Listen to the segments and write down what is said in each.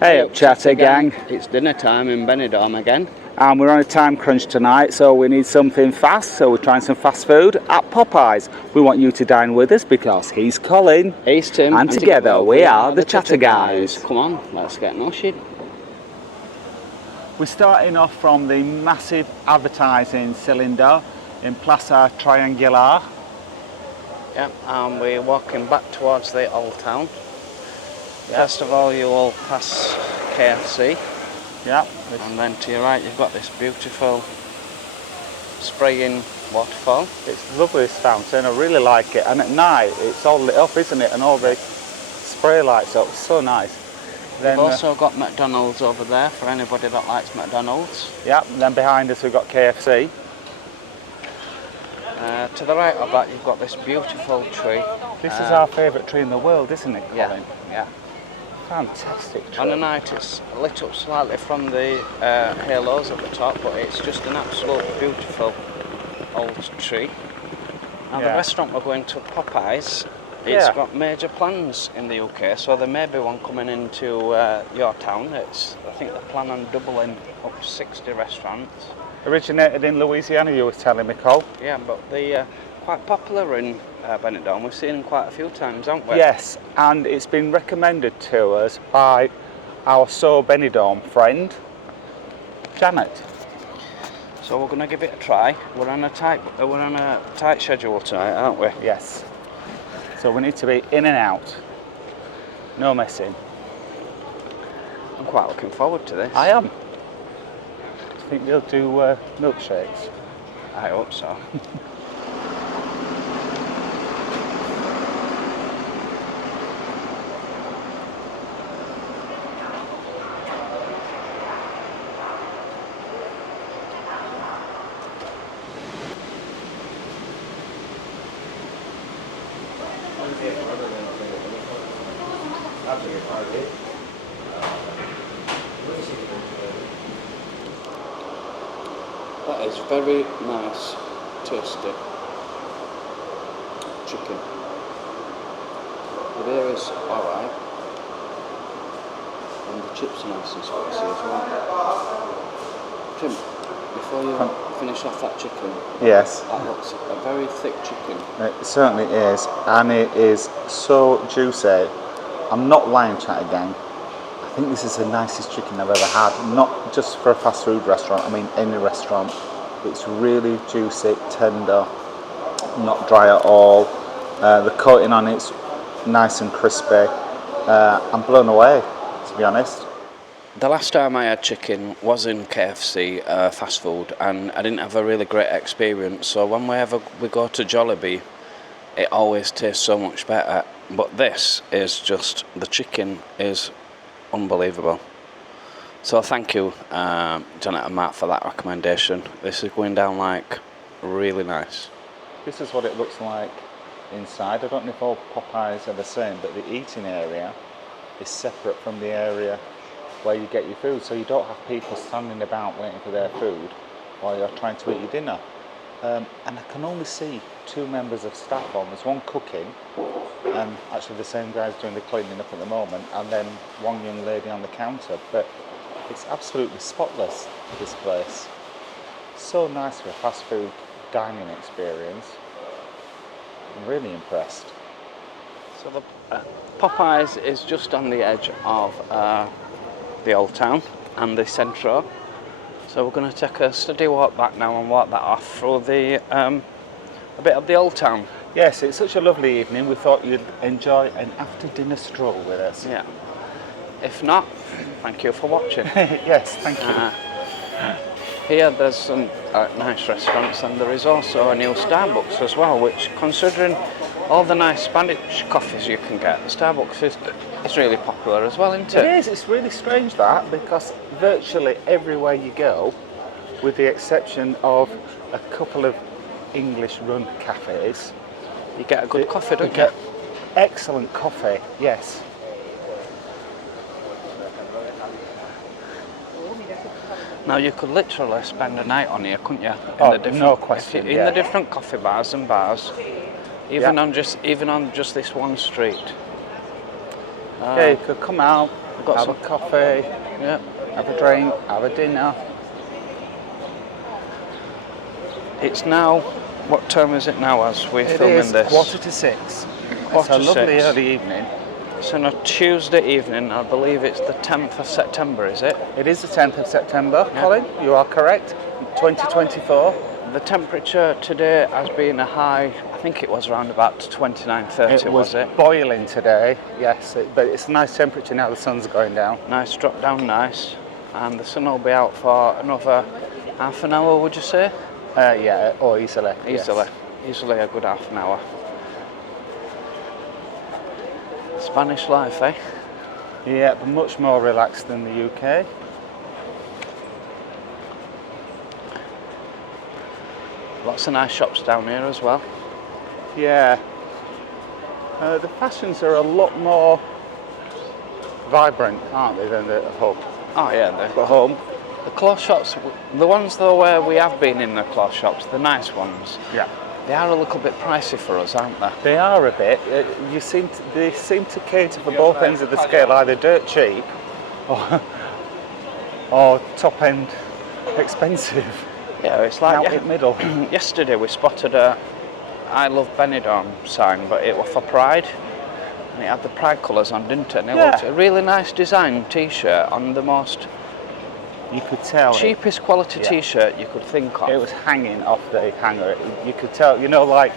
Hey up, Chatter Gang. It's dinner time in Benidorm again. And we're on a time crunch tonight, so we need something fast, so we're trying some fast food at Popeyes. We want you to dine with us because he's Colin. He's Tim. And together we are the Chatter Guys. Come on, let's get noshed. We're starting off from the massive advertising cylinder in Plaza Triangular. Yep, and we're walking back towards the old town. First of all, you will pass KFC. Yep. And then to your right, you've got this beautiful spraying waterfall. It's lovely, this fountain. I really like it. And at night, it's all lit up, isn't it? And all the spray lights up. It's so nice. Then, we've also got McDonald's over there for anybody that likes McDonald's. Yep. And then behind us, we've got KFC. To the right of that, you've got this beautiful tree. This is our favourite tree in the world, isn't it, Colin? Yeah. Fantastic tree. On the night it's lit up slightly from the halos at the top, but it's just an absolute beautiful old tree. And the restaurant we're going to, Popeyes, it's got major plans in the UK, so there may be one coming into your town. I think they plan on doubling up to 60 restaurants. Originated in Louisiana, you were telling me, Cole. Yeah, but they're quite popular in Benidorm. We've seen them quite a few times, haven't we? Yes, and it's been recommended to us by our SoBENIDORM friend, Janet. So we're going to give it a try. We're on a tight schedule tonight, aren't we? Yes. So we need to be in and out. No messing. I'm quite looking forward to this. I am. I think they'll do milkshakes. I hope so. That is very nice, tasty chicken. The beer is alright, and the chips are nice and spicy as well. Tim, before you finish off that chicken, Yes. that looks a very thick chicken. It certainly is, and it is so juicy. I'm not lying, Chatter Gang. I think this is the nicest chicken I've ever had, not just for a fast food restaurant, I mean any restaurant. It's really juicy, tender, not dry at all. The coating on it's nice and crispy. I'm blown away, to be honest. The last time I had chicken was in KFC fast food, and I didn't have a really great experience. So whenever we go to Jollibee, it always tastes so much better. But this is just, the chicken is unbelievable. So thank you, Janet and Matt, for that recommendation. This is going down like really nice. This is what it looks like inside. I don't know if all Popeyes are the same, but the eating area is separate from the area where you get your food, so you don't have people standing about waiting for their food while you're trying to eat your dinner. And I can only see two members of staff on. There's one cooking, and actually the same guy's doing the cleaning up at the moment, and then one young lady on the counter. But it's absolutely spotless, this place. So nice for a fast food dining experience. I'm really impressed. So the Popeyes is just on the edge of the old town and the centro. So we're going to take a steady walk back now and walk that off through the a bit of the old town. Yes, it's such a lovely evening. We thought you'd enjoy an after-dinner stroll with us. Yeah. If not, thank you for watching. Yes, thank you. Here there's some nice restaurants, and there is also a new Starbucks as well, which, considering all the nice Spanish coffees you can get, the Starbucks is really popular as well, isn't it? It is. It's really strange that, because virtually everywhere you go, with the exception of a couple of English-run cafes, you get a good coffee, don't you? Get excellent coffee, yes. Now you could literally spend a night on here, couldn't you? No question. In the different coffee bars and bars, even on just this one street. Yeah, you could come out, I've got have some a coffee, Yeah. have a drink, have a dinner. It's now, what time is it now as we're filming It is this? 6:45. It's a lovely early evening. It's on a Tuesday evening, I believe it's the 10th of September, is it? It is the 10th of September, Yeah. Colin, you are correct. 2024. The temperature today has been a high, I think it was around about 29, 30, was it? Boiling today, yes, but it's a nice temperature now, the sun's going down. Nice, drop down nice. And the sun will be out for another half an hour, would you say? Yeah, or easily. Easily. Yes. Easily a good half an hour. Spanish life, eh? Yeah, but much more relaxed than the UK. Lots of nice shops down here as well. Yeah. The fashions are a lot more vibrant, aren't they, than the hub? Oh yeah, The home. the clothes shops, the ones though where we have been in the clothes shops, the nice ones, Yeah. they are a little bit pricey for us, aren't they? They are a bit. They seem to cater for both ends of the scale, either dirt cheap or top end expensive. Yeah, it's like Out in middle. yesterday we spotted a I love BENIDORM sign, but it was for Pride. And it had the Pride colours on, didn't it? And it Yeah. looked a really nice design t-shirt on the most You could tell cheapest quality Yeah. t-shirt you could think of. it was hanging off the hanger. You could tell, like,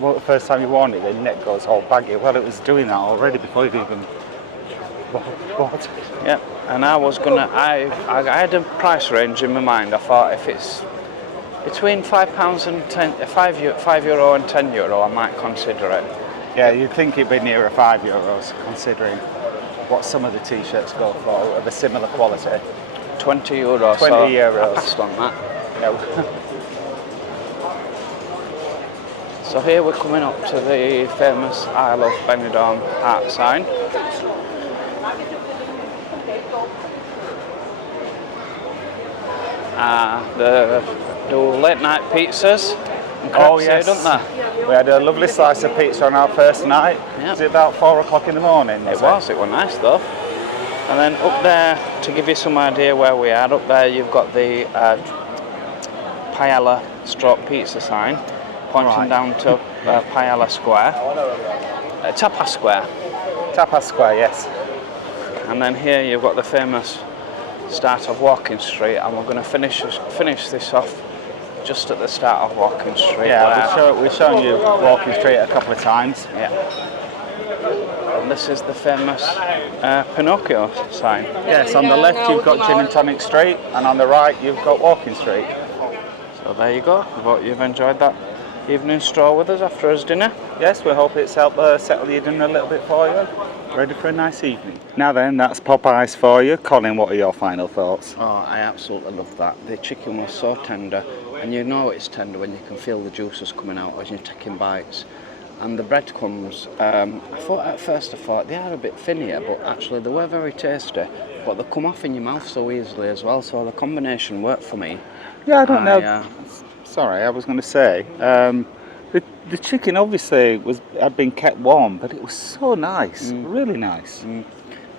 well, the first time you worn it, the neck goes all baggy. Well, it was doing that already before you'd even bought it. Yeah, and I was gonna. I had a price range in my mind. I thought if it's between £5 and €5 and €10, I might consider it. Yeah, you'd think it'd be nearer €5, considering what some of the t-shirts go for of a similar quality. €20. 20 so euros. I passed on that. No. So here we're coming up to the famous I love BENIDORM art sign. They do late night pizzas and crepes here, don't they? We had a lovely slice of pizza on our first night. Yep. Was it about 4 o'clock in the morning? It was nice though. And then up there, to give you some idea where we are, up there you've got the Paella stroke pizza sign pointing Right. down to Paella Square, Tapas Square. Tapas Square, yes. And then here you've got the famous start of Walking Street, and we're going to finish this off just at the start of Walking Street. Yeah, we've shown you Walking Street a couple of times. Yeah. And this is the famous Pinocchio sign. Yes, on the left you've got Gin and Tonic Street, and on the right you've got Walking Street. So there you go. I hope you've enjoyed that evening stroll with us after his dinner. Yes, we hope it's helped settle your dinner a little bit for you. Ready for a nice evening. Now then, that's Popeyes for you. Colin, what are your final thoughts? Oh, I absolutely love that. The chicken was so tender, and you know it's tender when you can feel the juices coming out as you're taking bites. And the breadcrumbs, I thought they are a bit thinner, but actually they were very tasty. But they come off in your mouth so easily as well, so the combination worked for me. Yeah, I don't know. Sorry, I was going to say, the chicken obviously had been kept warm, but it was so nice, really nice.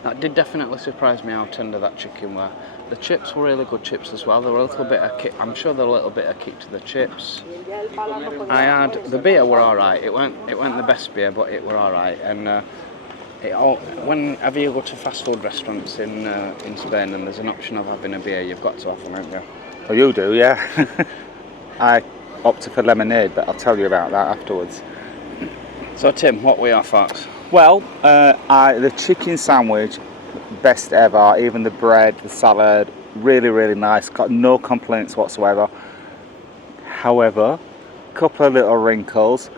That did definitely surprise me how tender that chicken were. The chips were really good chips as well. They were a little bit of kick. I'm sure they're a little bit of kick to the chips. I had the beer were all right. It weren't the best beer, but it were all right. And whenever you go to fast food restaurants in Spain and there's an option of having a beer, you've got to have one, haven't you? Oh, you do, yeah. I opted for lemonade, but I'll tell you about that afterwards. So Tim, what were your thoughts? Well, the chicken sandwich, best ever. Even the bread, the salad, really, really nice. Got no complaints whatsoever. However, a couple of little wrinkles.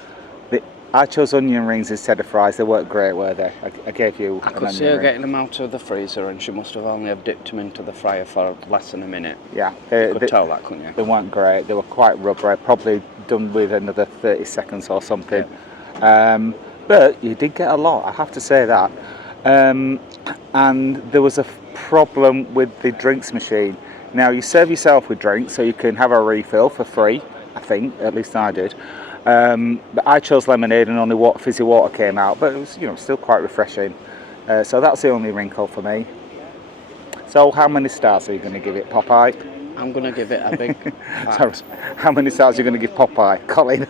I chose onion rings instead of fries. They weren't great, were they? I gave you I an could see onion her ring. getting them out of the freezer, and she must have only have dipped them into the fryer for less than a minute. Yeah, You could tell that, couldn't you? They weren't great. They were quite rubbery. Probably done with another 30 seconds or something. But you did get a lot, I have to say that. And there was a problem with the drinks machine. Now you serve yourself with drinks, so you can have a refill for free. I think, at least I did. But I chose lemonade, and only fizzy water came out. But it was, still quite refreshing. So that's the only wrinkle for me. So how many stars are you going to give it, Popeye? I'm going to give it a big Sorry, how many stars are you going to give Popeye, Colin?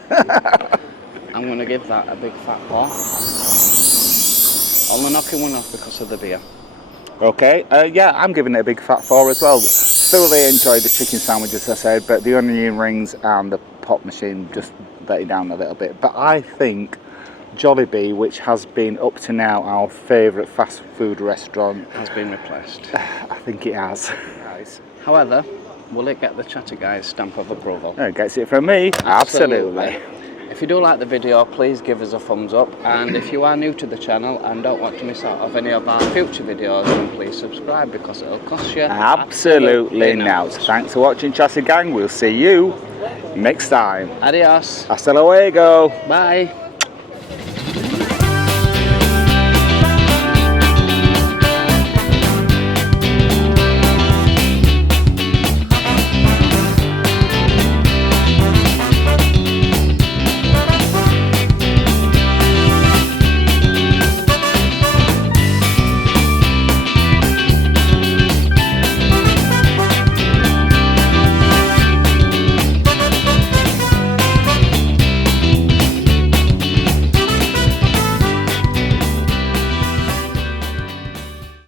I'm going to give that a big fat 4. Only knocking one off because of the beer. Okay, yeah, I'm giving it a big fat 4 as well. Thoroughly enjoyed the chicken sandwich, as I said, but the onion rings and the pop machine just let it down a little bit. But I think Jollibee, which has been up to now our favourite fast food restaurant, Has been replaced. I think it has. However, will it get the Chatter Guys stamp of approval? It gets it from me, absolutely. If you do like the video, please give us a thumbs up, and if you are new to the channel and don't want to miss out of any of our future videos, then please subscribe because it'll cost you Absolutely not. Thanks for watching, Chatter Gang. We'll see you next time. Adios. Hasta luego. Bye.